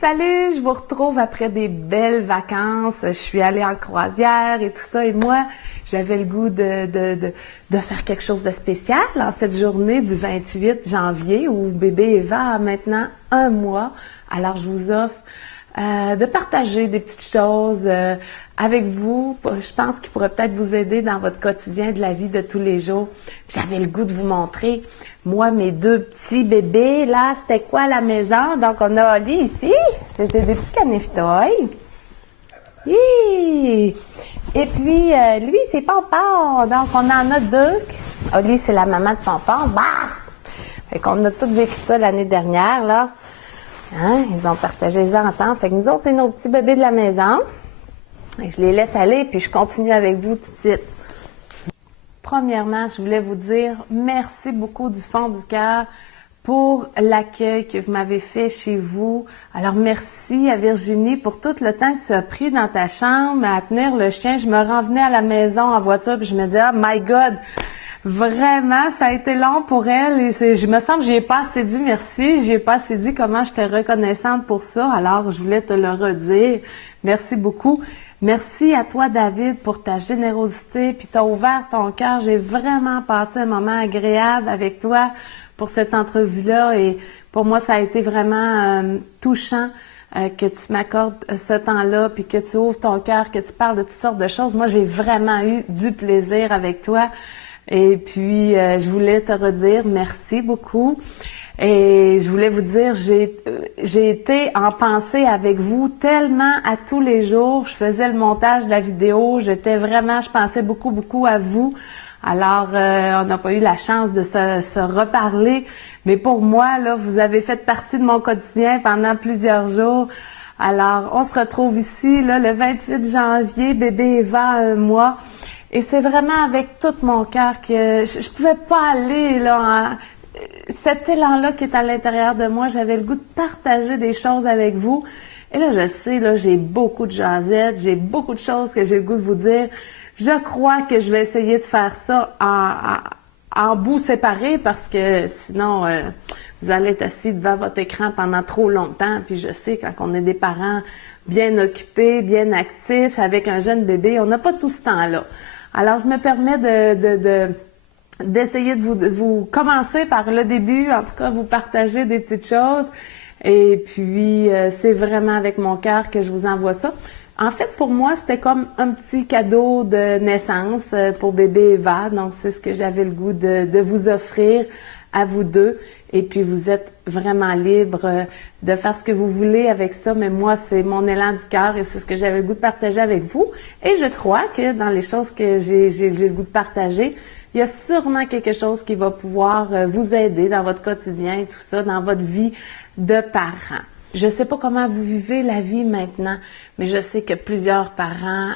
Salut! Je vous retrouve après des belles vacances. Je suis allée en croisière et tout ça. Et moi, j'avais le goût de faire quelque chose de spécial en cette journée du 28 janvier où bébé Eva a maintenant 1 mois. Alors, je vous offre de partager des petites choses avec vous. Je pense qu'il pourrait peut-être vous aider dans votre quotidien de la vie de tous les jours. J'avais le goût de vous montrer, moi, mes 2 petits bébés, là, c'était quoi à la maison? Donc, on a Oli ici, c'était des petits caniches-toys. Et puis, lui, c'est Pompon. Donc, on en a 2. Oli, c'est la maman de Pompon. Bah! Fait qu'on a tous vécu ça l'année dernière, là. Hein? Ils ont partagé ça ensemble. Fait que nous autres, c'est nos petits bébés de la maison. Et je les laisse aller, puis je continue avec vous tout de suite. Premièrement, je voulais vous dire merci beaucoup du fond du cœur pour l'accueil que vous m'avez fait chez vous. Alors, merci à Virginie pour tout le temps que tu as pris dans ta chambre à tenir le chien. Je me revenais à la maison en voiture, puis je me disais, oh my God! Vraiment, ça a été long pour elle et je me sens que j'y ai pas assez dit merci, j'y ai pas assez dit comment j'étais reconnaissante pour ça. Alors, je voulais te le redire. Merci beaucoup. Merci à toi, David, pour ta générosité, puis tu as ouvert ton cœur. J'ai vraiment passé un moment agréable avec toi pour cette entrevue-là et pour moi, ça a été vraiment touchant que tu m'accordes ce temps-là, puis que tu ouvres ton cœur, que tu parles de toutes sortes de choses. Moi, j'ai vraiment eu du plaisir avec toi. Et puis, je voulais te redire merci beaucoup. Et je voulais vous dire, j'ai été en pensée avec vous tellement à tous les jours. Je faisais le montage de la vidéo. Je pensais beaucoup à vous. Alors, on n'a pas eu la chance de se reparler. Mais pour moi, là, vous avez fait partie de mon quotidien pendant plusieurs jours. Alors, on se retrouve ici, là, le 28 janvier, bébé Eva a 1 mois. Et c'est vraiment avec tout mon cœur que je pouvais pas aller là. Cet élan-là qui est à l'intérieur de moi, j'avais le goût de partager des choses avec vous. Et là, je sais, là, j'ai beaucoup de jasettes, j'ai beaucoup de choses que j'ai le goût de vous dire. Je crois que je vais essayer de faire ça en bouts séparés parce que sinon, vous allez être assis devant votre écran pendant trop longtemps. Puis je sais, quand on est des parents bien occupés, bien actifs, avec un jeune bébé, on n'a pas tout ce temps-là. Alors, je me permets d'essayer de vous commencer par le début, en tout cas, vous partager des petites choses. Et puis, c'est vraiment avec mon cœur que je vous envoie ça. En fait, pour moi, c'était comme un petit cadeau de naissance pour bébé Eva. Donc, c'est ce que j'avais le goût de vous offrir à vous deux. Et puis, vous êtes vraiment libre de faire ce que vous voulez avec ça. Mais moi, c'est mon élan du cœur et c'est ce que j'avais le goût de partager avec vous. Et je crois que dans les choses que j'ai le goût de partager, il y a sûrement quelque chose qui va pouvoir vous aider dans votre quotidien et tout ça, dans votre vie de parents. Je ne sais pas comment vous vivez la vie maintenant, mais je sais que plusieurs parents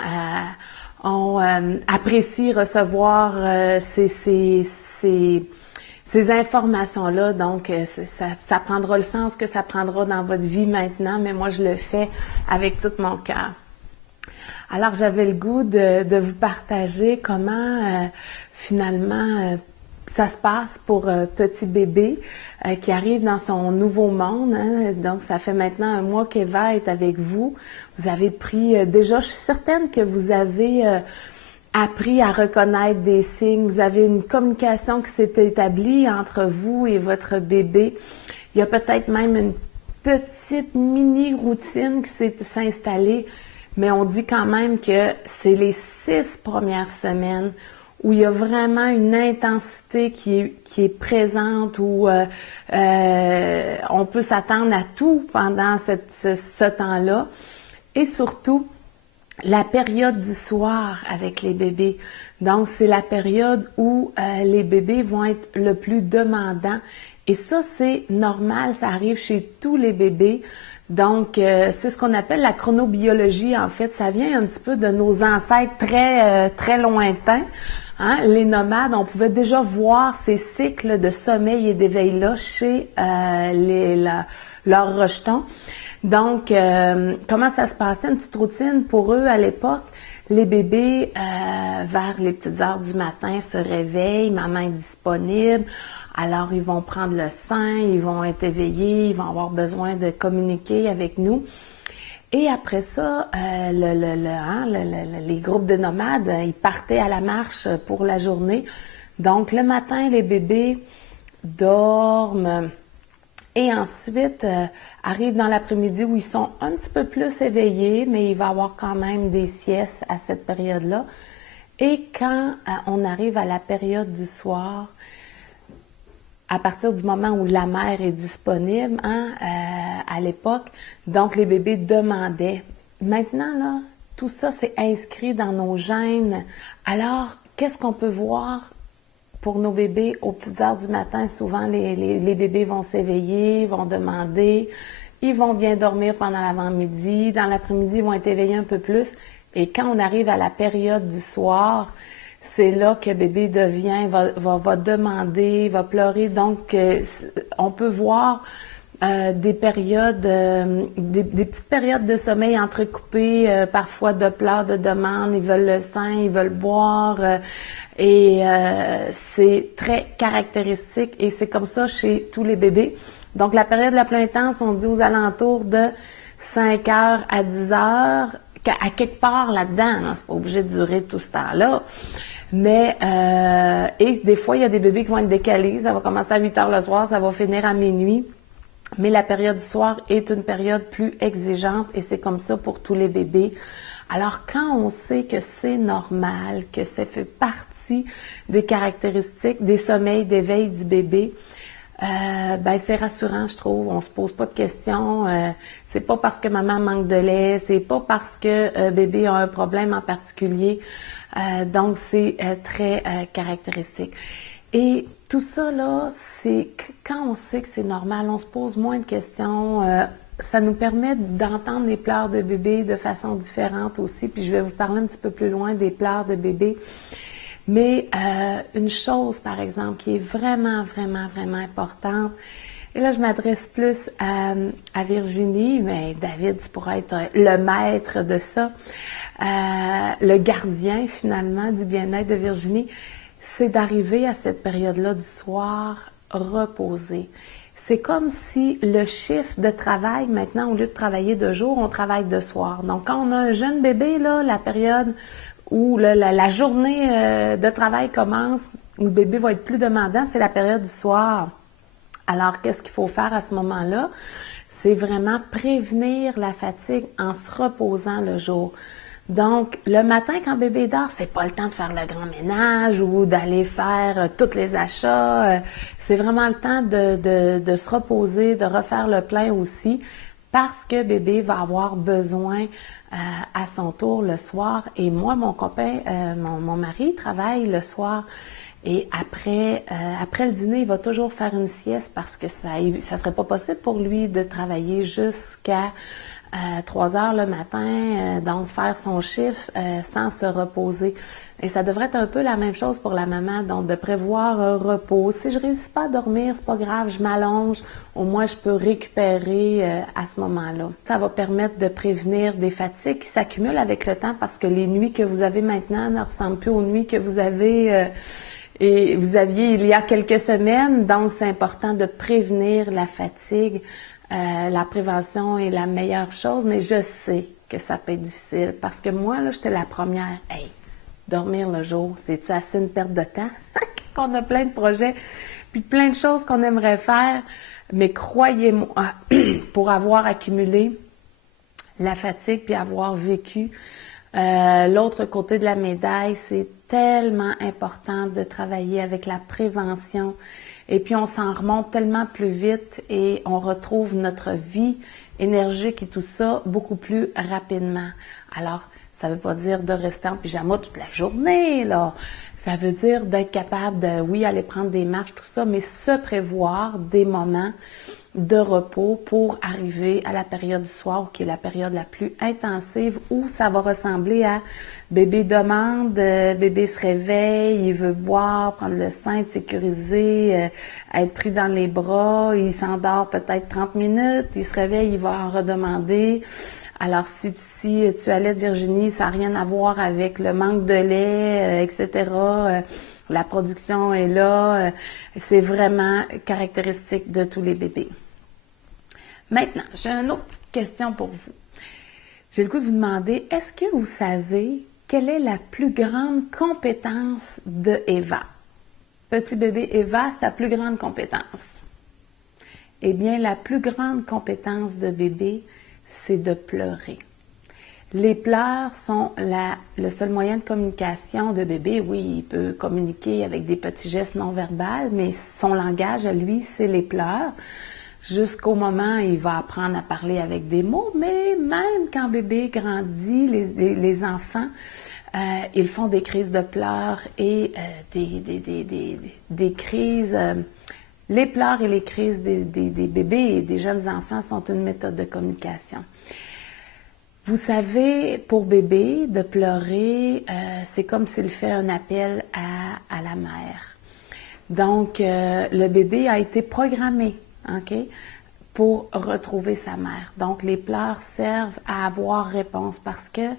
ont apprécié recevoir ces informations-là. Donc, ça prendra le sens que ça prendra dans votre vie maintenant, mais moi, je le fais avec tout mon cœur. Alors, j'avais le goût de vous partager comment, finalement, ça se passe pour petit bébé qui arrive dans son nouveau monde. Hein? Donc, ça fait maintenant 1 mois qu'Eva est avec vous. Vous avez pris, déjà, je suis certaine que vous avez appris à reconnaître des signes. Vous avez une communication qui s'est établie entre vous et votre bébé. Il y a peut-être même une petite mini-routine qui s'est installée. Mais on dit quand même que c'est les 6 premières semaines où il y a vraiment une intensité qui est présente, où on peut s'attendre à tout pendant ce temps-là. Et surtout, la période du soir avec les bébés. Donc, c'est la période où les bébés vont être le plus demandants. Et ça, c'est normal, ça arrive chez tous les bébés. Donc, c'est ce qu'on appelle la chronobiologie, en fait. Ça vient un petit peu de nos ancêtres très lointains. Hein? Les nomades, on pouvait déjà voir ces cycles de sommeil et d'éveil-là chez leurs rejetons. Donc, comment ça se passait? Une petite routine pour eux à l'époque. Les bébés, vers les petites heures du matin, se réveillent, maman est disponible. Alors, ils vont prendre le sein, ils vont être éveillés, ils vont avoir besoin de communiquer avec nous. Et après ça, les groupes de nomades, ils partaient à la marche pour la journée. Donc, le matin, les bébés dorment et ensuite arrivent dans l'après-midi où ils sont un petit peu plus éveillés, mais il va y avoir quand même des siestes à cette période-là. Et quand on arrive à la période du soir, à partir du moment où la mère est disponible, à l'époque, donc les bébés demandaient. Maintenant, là, tout ça, c'est inscrit dans nos gènes. Alors, qu'est-ce qu'on peut voir pour nos bébés aux petites heures du matin? Souvent, les bébés vont s'éveiller, vont demander, ils vont bien dormir pendant l'avant-midi. Dans l'après-midi, ils vont être éveillés un peu plus. Et quand on arrive à la période du soir, c'est là que bébé va demander, va pleurer. Donc, on peut voir des périodes, des petites périodes de sommeil entrecoupées, parfois de pleurs, de demandes. Ils veulent le sein, ils veulent boire. C'est très caractéristique et c'est comme ça chez tous les bébés. Donc, la période la plus intense, on dit aux alentours de 5 heures à 10 heures, à quelque part là-dedans. Hein, c'est pas obligé de durer tout ce temps-là. Mais, et des fois, il y a des bébés qui vont être décalés. Ça va commencer à 8 heures le soir, ça va finir à minuit. Mais la période du soir est une période plus exigeante et c'est comme ça pour tous les bébés. Alors, quand on sait que c'est normal, que ça fait partie des caractéristiques des sommeils d'éveil du bébé, c'est rassurant, je trouve. On se pose pas de questions. C'est pas parce que maman manque de lait, c'est pas parce que bébé a un problème en particulier. Donc, c'est très caractéristique. Et tout ça, là, c'est quand on sait que c'est normal, on se pose moins de questions. Ça nous permet d'entendre les pleurs de bébé de façon différente aussi. Puis je vais vous parler un petit peu plus loin des pleurs de bébé. Mais une chose, par exemple, qui est vraiment, vraiment, vraiment importante, et là, je m'adresse plus à Virginie, mais David, tu pourrais être le maître de ça, le gardien, finalement, du bien-être de Virginie, c'est d'arriver à cette période-là du soir reposé. C'est comme si le chiffre de travail, maintenant, au lieu de travailler de jour, on travaille de soir. Donc, quand on a un jeune bébé, là, la période où la journée de travail commence, où le bébé va être plus demandant, c'est la période du soir. Alors, qu'est-ce qu'il faut faire à ce moment-là? C'est vraiment prévenir la fatigue en se reposant le jour. Donc, le matin, quand bébé dort, c'est pas le temps de faire le grand ménage ou d'aller faire tous les achats. C'est vraiment le temps de se reposer, de refaire le plein aussi, parce que bébé va avoir besoin à son tour le soir. Et moi, mon copain, mon mari travaille le soir. Et après le dîner, il va toujours faire une sieste parce que ça serait pas possible pour lui de travailler jusqu'à 3 heures le matin, donc faire son chiffre sans se reposer. Et ça devrait être un peu la même chose pour la maman, donc de prévoir un repos. Si je réussis pas à dormir, c'est pas grave, je m'allonge, au moins je peux récupérer à ce moment-là. Ça va permettre de prévenir des fatigues qui s'accumulent avec le temps parce que les nuits que vous avez maintenant ne ressemblent plus aux nuits que vous aviez il y a quelques semaines. Donc, c'est important de prévenir la fatigue. La prévention est la meilleure chose, mais je sais que ça peut être difficile parce que moi, là, j'étais la première. Hey, dormir le jour, c'est-tu assez une perte de temps? Qu'on a plein de projets, puis plein de choses qu'on aimerait faire, mais croyez-moi, pour avoir accumulé la fatigue puis avoir vécu l'autre côté de la médaille, c'est tellement important de travailler avec la prévention. Et puis, on s'en remonte tellement plus vite et on retrouve notre vie énergique et tout ça beaucoup plus rapidement. Alors, ça veut pas dire de rester en pyjama toute la journée, là. Ça veut dire d'être capable de, oui, aller prendre des marches, tout ça, mais se prévoir des moments de repos pour arriver à la période du soir, qui est la période la plus intensive, où ça va ressembler à bébé demande, bébé se réveille, il veut boire, prendre le sein, être sécurisé, être pris dans les bras, il s'endort peut-être 30 minutes, il se réveille, il va en redemander. Alors, si tu allaites Virginie, ça n'a rien à voir avec le manque de lait, etc. La production est là, c'est vraiment caractéristique de tous les bébés. Maintenant, j'ai une autre petite question pour vous. J'ai le goût de vous demander, est-ce que vous savez quelle est la plus grande compétence de Eva? Petit bébé Eva, sa plus grande compétence. Eh bien, la plus grande compétence de bébé, c'est de pleurer. Les pleurs sont le seul moyen de communication de bébé. Oui, il peut communiquer avec des petits gestes non verbaux, mais son langage à lui, c'est les pleurs. Jusqu'au moment où il va apprendre à parler avec des mots, mais même quand bébé grandit, les enfants, ils font des crises de pleurs et des crises. Les pleurs et les crises des bébés et des jeunes enfants sont une méthode de communication. Vous savez, pour bébé, de pleurer, c'est comme s'il fait un appel à la mère. Donc, le bébé a été programmé, OK, pour retrouver sa mère. Donc, les pleurs servent à avoir réponse parce que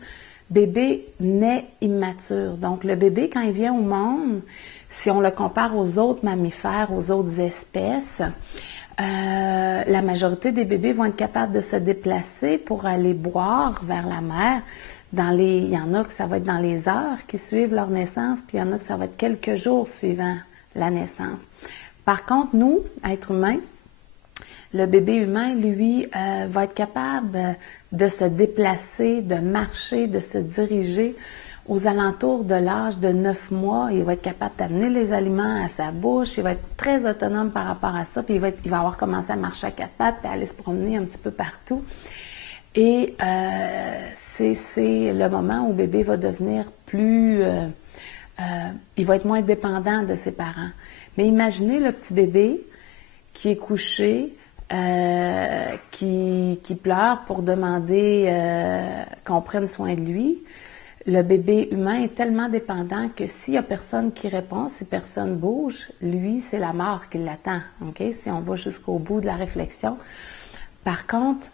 bébé naît immature. Donc, le bébé, quand il vient au monde, si on le compare aux autres mammifères, aux autres espèces, la majorité des bébés vont être capables de se déplacer pour aller boire vers la mère. Il y en a que ça va être dans les heures qui suivent leur naissance, puis il y en a que ça va être quelques jours suivant la naissance. Par contre, nous, êtres humains, le bébé humain, lui, va être capable de se déplacer, de marcher, de se diriger. Aux alentours de l'âge de 9 mois, il va être capable d'amener les aliments à sa bouche, il va être très autonome par rapport à ça, puis il va avoir commencé à marcher à quatre pattes, puis à aller se promener un petit peu partout. Et c'est le moment où le bébé va devenir il va être moins dépendant de ses parents. Mais imaginez le petit bébé qui est couché, qui pleure pour demander qu'on prenne soin de lui. Le bébé humain est tellement dépendant que s'il n'y a personne qui répond, si personne bouge, lui, c'est la mort qui l'attend, okay? Si on va jusqu'au bout de la réflexion. Par contre,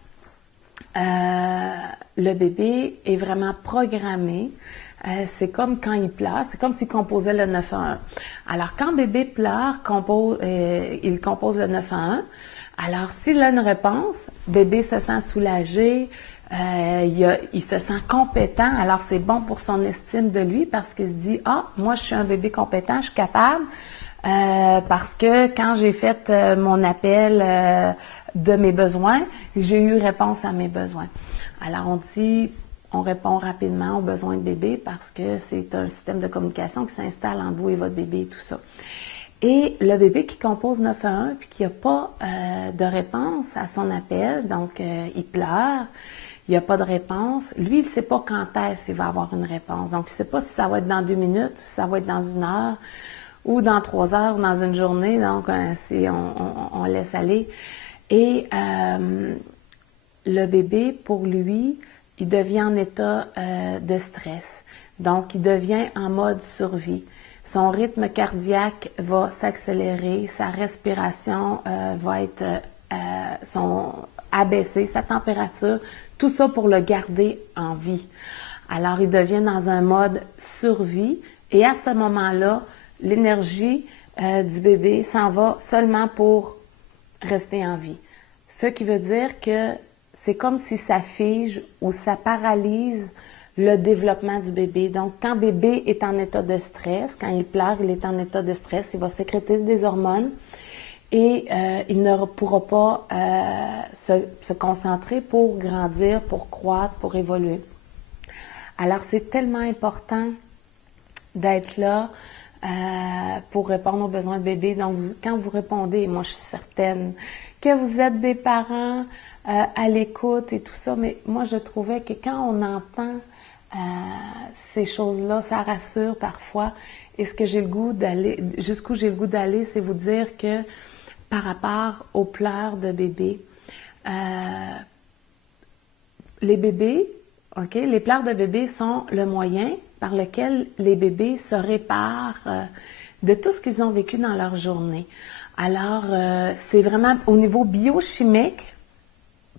le bébé est vraiment programmé. C'est comme quand il pleure, c'est comme s'il composait le 911. Alors, quand bébé pleure, il compose le 911. Alors, s'il a une réponse, bébé se sent soulagé, il se sent compétent, alors c'est bon pour son estime de lui parce qu'il se dit « Ah, moi je suis un bébé compétent, je suis capable parce que quand j'ai fait mon appel de mes besoins, j'ai eu réponse à mes besoins. » Alors on répond rapidement aux besoins de bébé parce que c'est un système de communication qui s'installe entre vous et votre bébé et tout ça. Et le bébé qui compose 911 puis qui n'a pas de réponse à son appel, donc il pleure, il n'y a pas de réponse. Lui, il ne sait pas quand est-ce qu'il va avoir une réponse. Donc, il ne sait pas si ça va être dans 2 minutes, si ça va être dans 1 heure, ou dans 3 heures, ou dans une journée. Donc, si on laisse aller. Et le bébé, pour lui, il devient en état de stress. Donc, il devient en mode survie. Son rythme cardiaque va s'accélérer, sa respiration va être abaissée, sa température, tout ça pour le garder en vie. Alors, il devient dans un mode survie et à ce moment-là, l'énergie du bébé s'en va seulement pour rester en vie. Ce qui veut dire que c'est comme si ça fige ou ça paralyse le développement du bébé. Donc, quand bébé est en état de stress, quand il pleure, il est en état de stress, il va sécréter des hormones et il ne pourra pas se concentrer pour grandir, pour croître, pour évoluer. Alors, c'est tellement important d'être là pour répondre aux besoins de bébé. Donc, quand vous répondez, moi je suis certaine que vous êtes des parents à l'écoute et tout ça, mais moi je trouvais que quand on entend ces choses-là, ça rassure parfois. Et ce que j'ai le goût d'aller, jusqu'où j'ai le goût d'aller, c'est vous dire que par rapport aux pleurs de bébé, les bébés, ok, les pleurs de bébé sont le moyen par lequel les bébés se réparent de tout ce qu'ils ont vécu dans leur journée. Alors, c'est vraiment au niveau biochimique.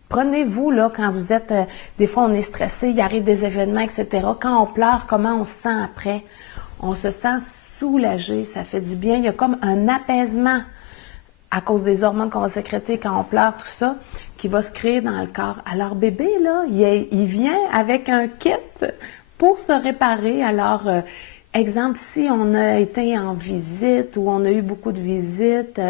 Prenez-vous, là, quand vous êtes, des fois on est stressé, il arrive des événements, etc. Quand on pleure, comment on se sent après? on se sent soulagé, ça fait du bien. Il y a comme un apaisement à cause des hormones qu'on va sécréter quand on pleure, tout ça, qui va se créer dans le corps. Alors, bébé, là, il vient avec un kit pour se réparer. Alors, exemple, si on a été en visite ou on a eu beaucoup de visites,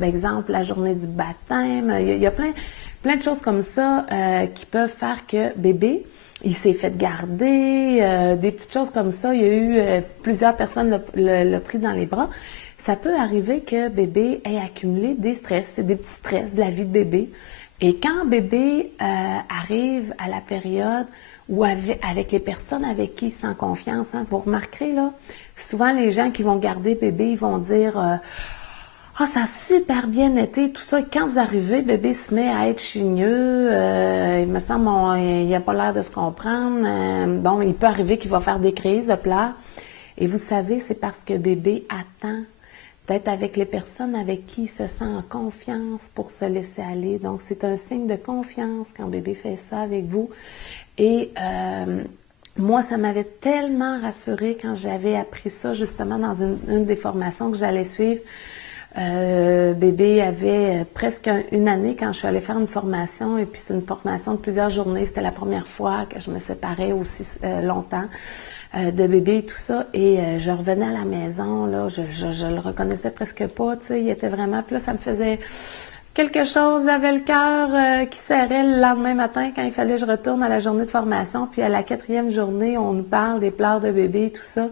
exemple, la journée du baptême, il y a plein de choses comme ça qui peuvent faire que bébé, il s'est fait garder, des petites choses comme ça. Il y a eu plusieurs personnes le pris dans les bras. Ça peut arriver que bébé ait accumulé des stress, des petits stress de la vie de bébé. Et quand bébé arrive à la période ou avec les personnes avec qui il se sent confiance, hein, vous remarquerez, là, souvent les gens qui vont garder bébé, ils vont dire ah, ça a super bien été, tout ça. Et quand vous arrivez, bébé se met à être chigneux, il me semble il n'a pas l'air de se comprendre. Bon, il peut arriver qu'il va faire des crises de pleurs. Et vous savez, c'est parce que bébé attend d'être avec les personnes avec qui il se sent en confiance pour se laisser aller. Donc, c'est un signe de confiance quand bébé fait ça avec vous. Et moi, ça m'avait tellement rassurée quand j'avais appris ça, justement, dans une des formations que j'allais suivre. Bébé avait presque une année quand je suis allée faire une formation, et puis c'est une formation de plusieurs journées. C'était la première fois que je me séparais aussi longtemps de bébé et tout ça, et je revenais à la maison, là, je le reconnaissais presque pas, tu sais, il était vraiment, puis là, ça me faisait quelque chose, j'avais le cœur qui serrait le lendemain matin quand il fallait que je retourne à la journée de formation, puis à la 4e journée, on nous parle des pleurs de bébé et tout ça.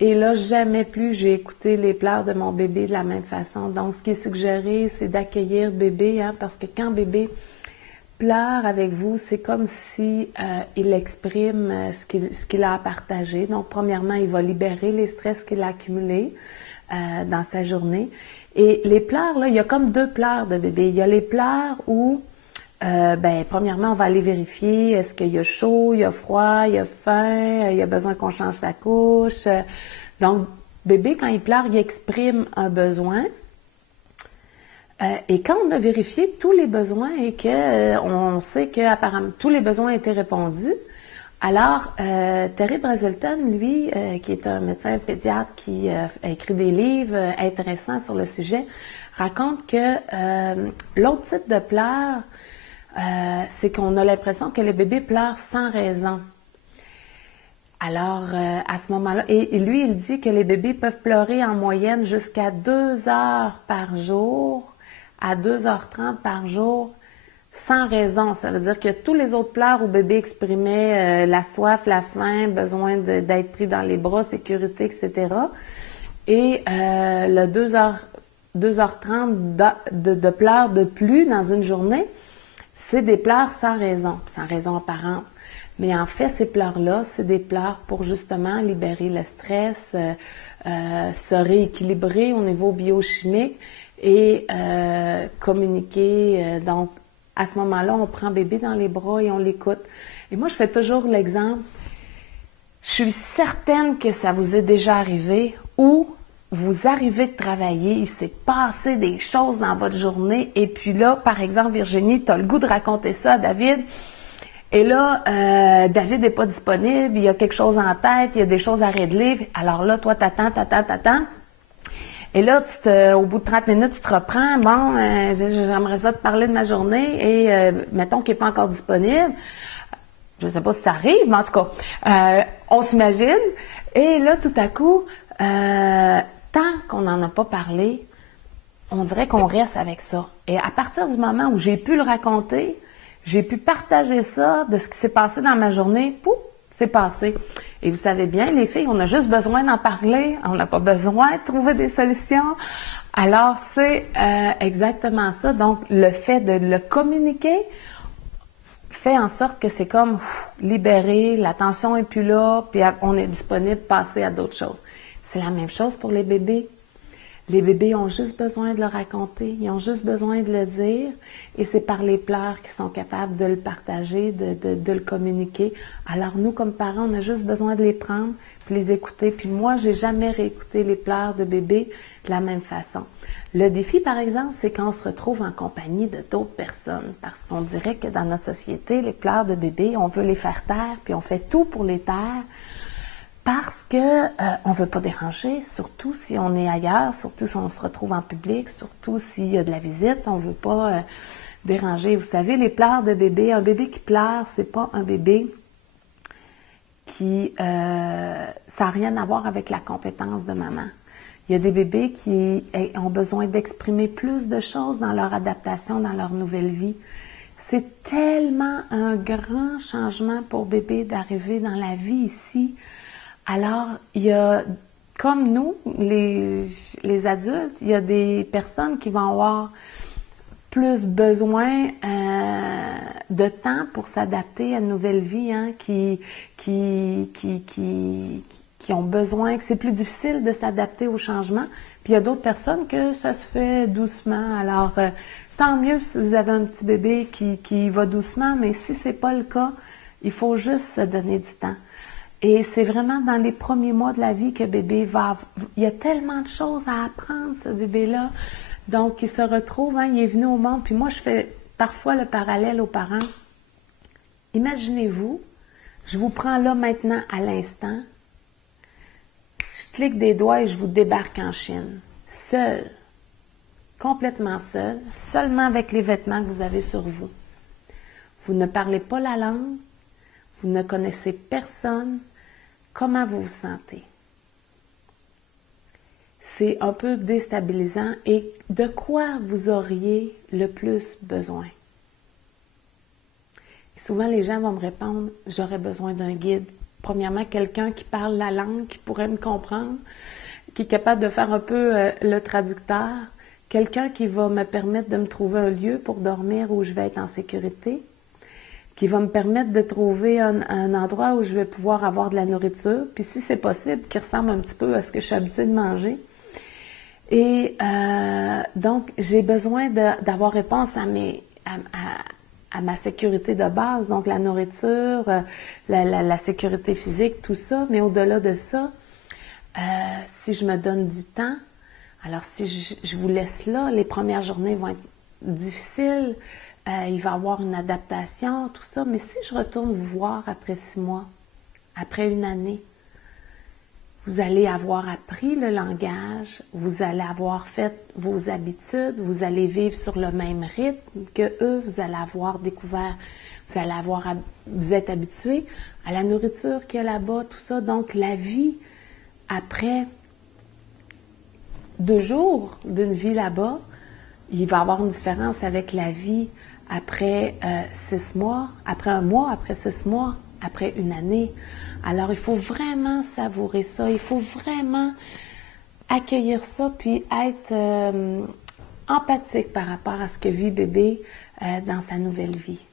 Et là, jamais plus j'ai écouté les pleurs de mon bébé de la même façon. Donc, ce qui est suggéré, c'est d'accueillir bébé, hein, parce que quand bébé pleure avec vous, c'est comme si il exprime ce qu'il a à partager. Donc, premièrement, il va libérer les stress qu'il a accumulés dans sa journée. Et les pleurs, là, il y a comme 2 pleurs de bébé. Il y a les pleurs où premièrement, on va aller vérifier, est-ce qu'il y a chaud, il y a froid, il y a faim, il y a besoin qu'on change sa couche. Donc, bébé, quand il pleure, il exprime un besoin. Et quand on a vérifié tous les besoins et qu'on sait qu'apparemment tous les besoins ont été répondus, alors Terry Brazelton, lui, qui est un médecin pédiatre qui a écrit des livres intéressants sur le sujet, raconte que l'autre type de pleurs, c'est qu'on a l'impression que les bébés pleurent sans raison. Alors, à ce moment-là, et lui, il dit que les bébés peuvent pleurer en moyenne jusqu'à 2 heures par jour, à 2h30 par jour, sans raison. Ça veut dire que tous les autres pleurs où bébé exprimait la soif, la faim, besoin d'être pris dans les bras, sécurité, etc. Et le 2h30 de pleurs de plus dans une journée, c'est des pleurs sans raison apparente. Mais en fait, ces pleurs-là, c'est des pleurs pour justement libérer le stress, se rééquilibrer au niveau biochimique et communiquer. Donc, à ce moment-là, on prend bébé dans les bras et on l'écoute. Et moi, je fais toujours l'exemple. Je suis certaine que ça vous est déjà arrivé où vous arrivez de travailler, il s'est passé des choses dans votre journée, et puis là, par exemple, Virginie, tu as le goût de raconter ça à David, et là, David n'est pas disponible, il y a quelque chose en tête, il y a des choses à régler, alors là, toi, t'attends, et là, au bout de 30 minutes, tu te reprends, bon, j'aimerais ça te parler de ma journée, et mettons qu'il n'est pas encore disponible, je ne sais pas si ça arrive, mais en tout cas, on s'imagine, et là, tout à coup, tant qu'on n'en a pas parlé, on dirait qu'on reste avec ça. Et à partir du moment où j'ai pu le raconter, j'ai pu partager ça de ce qui s'est passé dans ma journée, pouf, c'est passé. Et vous savez bien, les filles, on a juste besoin d'en parler, on n'a pas besoin de trouver des solutions. Alors, c'est exactement ça. Donc, le fait de le communiquer fait en sorte que c'est comme libéré, la tension est plus là, puis on est disponible, passer à d'autres choses. C'est la même chose pour les bébés. Les bébés ont juste besoin de le raconter, ils ont juste besoin de le dire, et c'est par les pleurs qu'ils sont capables de le partager, de le communiquer. Alors nous, comme parents, on a juste besoin de les prendre, puis les écouter. Puis moi, j'ai jamais réécouté les pleurs de bébés de la même façon. Le défi, par exemple, c'est quand on se retrouve en compagnie de d'autres personnes, parce qu'on dirait que dans notre société, les pleurs de bébés, on veut les faire taire, puis on fait tout pour les taire. Parce que on veut pas déranger, surtout si on est ailleurs, surtout si on se retrouve en public, surtout s'il y a de la visite, on veut pas déranger. Vous savez, les pleurs de bébé, un bébé qui pleure, c'est pas un bébé qui ça n'a rien à voir avec la compétence de maman. Il y a des bébés qui ont besoin d'exprimer plus de choses dans leur adaptation, dans leur nouvelle vie. C'est tellement un grand changement pour bébé d'arriver dans la vie ici. Alors, il y a, comme nous, les adultes, il y a des personnes qui vont avoir plus besoin de temps pour s'adapter à une nouvelle vie, hein, qui ont besoin, que c'est plus difficile de s'adapter au changement. Puis il y a d'autres personnes que ça se fait doucement. Alors, tant mieux si vous avez un petit bébé qui va doucement, mais si c'est pas le cas, il faut juste se donner du temps. Et c'est vraiment dans les premiers mois de la vie que bébé va... Il y a tellement de choses à apprendre, ce bébé-là. Donc, il se retrouve, hein, il est venu au monde. Puis moi, je fais parfois le parallèle aux parents. Imaginez-vous, je vous prends là maintenant à l'instant. Je clique des doigts et je vous débarque en Chine. Seul. Complètement seul. Seulement avec les vêtements que vous avez sur vous. Vous ne parlez pas la langue. Vous ne connaissez personne. Comment vous vous sentez? C'est un peu déstabilisant. Et de quoi vous auriez le plus besoin? Et souvent, les gens vont me répondre, j'aurais besoin d'un guide. Premièrement, quelqu'un qui parle la langue, qui pourrait me comprendre, qui est capable de faire un peu le traducteur. Quelqu'un qui va me permettre de me trouver un lieu pour dormir où je vais être en sécurité. Qui va me permettre de trouver un endroit où je vais pouvoir avoir de la nourriture, puis si c'est possible, qui ressemble un petit peu à ce que je suis habituée de manger. Et donc, j'ai besoin d'avoir réponse à ma sécurité de base, donc la nourriture, la sécurité physique, tout ça, mais au-delà de ça, si je me donne du temps, alors si je vous laisse là, les premières journées vont être difficiles, il va y avoir une adaptation, tout ça. Mais si je retourne vous voir après 6 mois, après une année, vous allez avoir appris le langage, vous allez avoir fait vos habitudes, vous allez vivre sur le même rythme que eux, vous allez avoir découvert, vous êtes habitué à la nourriture qu'il y a là-bas, tout ça. Donc, la vie après 2 jours d'une vie là-bas, il va y avoir une différence avec la vie après 6 mois, après 1 mois, après 6 mois, après une année. Alors, il faut vraiment savourer ça, il faut vraiment accueillir ça, puis être empathique par rapport à ce que vit bébé dans sa nouvelle vie.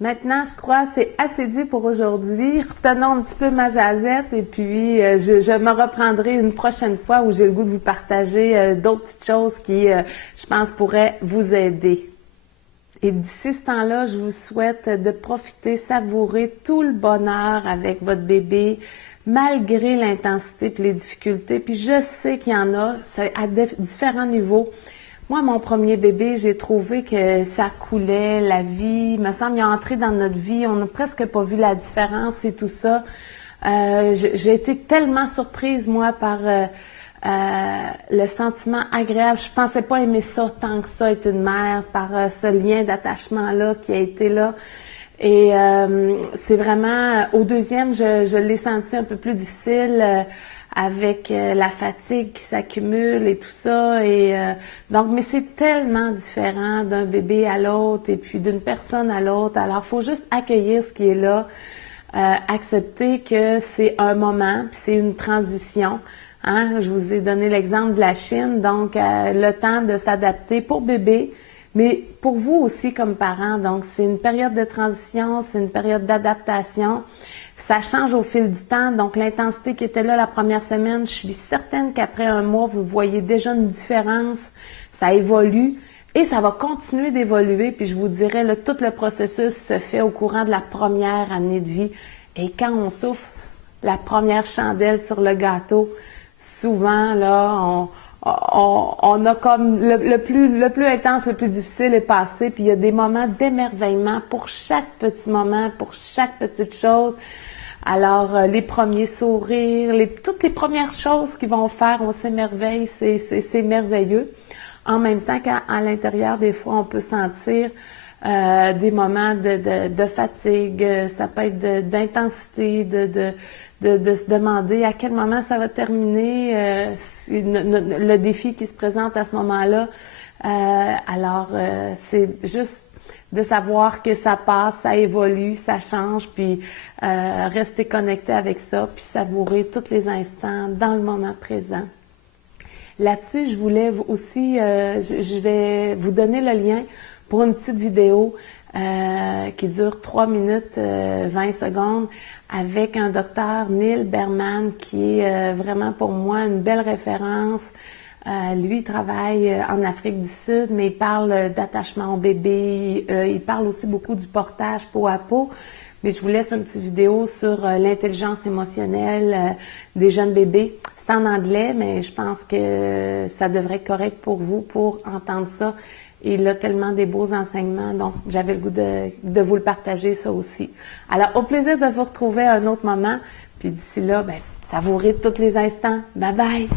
Maintenant, je crois que c'est assez dit pour aujourd'hui. Retenons un petit peu ma jasette et puis je me reprendrai une prochaine fois où j'ai le goût de vous partager d'autres petites choses qui, je pense, pourraient vous aider. Et d'ici ce temps-là, je vous souhaite de profiter, savourer tout le bonheur avec votre bébé, malgré l'intensité et les difficultés. Puis je sais qu'il y en a, c'est à différents niveaux. Moi, mon premier bébé, j'ai trouvé que ça coulait, la vie. Il me semble qu'il est entré dans notre vie. On n'a presque pas vu la différence et tout ça. J'ai été tellement surprise, moi, par le sentiment agréable. Je pensais pas aimer ça tant que ça, être une mère, par ce lien d'attachement-là qui a été là. Et c'est vraiment, au deuxième, je l'ai senti un peu plus difficile avec la fatigue qui s'accumule et tout ça. Et donc, mais c'est tellement différent d'un bébé à l'autre et puis d'une personne à l'autre. Alors, il faut juste accueillir ce qui est là, accepter que c'est un moment, puis c'est une transition. Hein? Je vous ai donné l'exemple de la Chine, donc le temps de s'adapter pour bébé, mais pour vous aussi comme parents. Donc, c'est une période de transition, c'est une période d'adaptation. Ça change au fil du temps, donc l'intensité qui était là la première semaine, je suis certaine qu'après 1 mois, vous voyez déjà une différence, ça évolue et ça va continuer d'évoluer. Puis je vous dirais, là, tout le processus se fait au courant de la première année de vie. Et quand on souffle la première chandelle sur le gâteau, souvent, là, on a comme le plus intense, le plus difficile est passé, puis il y a des moments d'émerveillement pour chaque petit moment, pour chaque petite chose. Alors, les premiers sourires, toutes les premières choses qu'ils vont faire, on s'émerveille, c'est merveilleux. En même temps qu'à l'intérieur, des fois, on peut sentir des moments de fatigue, ça peut être d'intensité, de se demander à quel moment ça va terminer, le défi qui se présente à ce moment-là. C'est juste de savoir que ça passe, ça évolue, ça change, puis rester connecté avec ça, puis savourer tous les instants dans le moment présent. Là-dessus, je voulais aussi, je vais vous donner le lien pour une petite vidéo qui dure 3 minutes 20 secondes avec un docteur Neil Berman qui est vraiment pour moi une belle référence. Lui, il travaille en Afrique du Sud, mais il parle d'attachement au bébé, il parle aussi beaucoup du portage peau à peau. Mais je vous laisse une petite vidéo sur l'intelligence émotionnelle des jeunes bébés. C'est en anglais, mais je pense que ça devrait être correct pour vous pour entendre ça. Et il a tellement des beaux enseignements, donc j'avais le goût de vous le partager ça aussi. Alors, au plaisir de vous retrouver à un autre moment. Puis d'ici là, savourez tous les instants. Bye bye!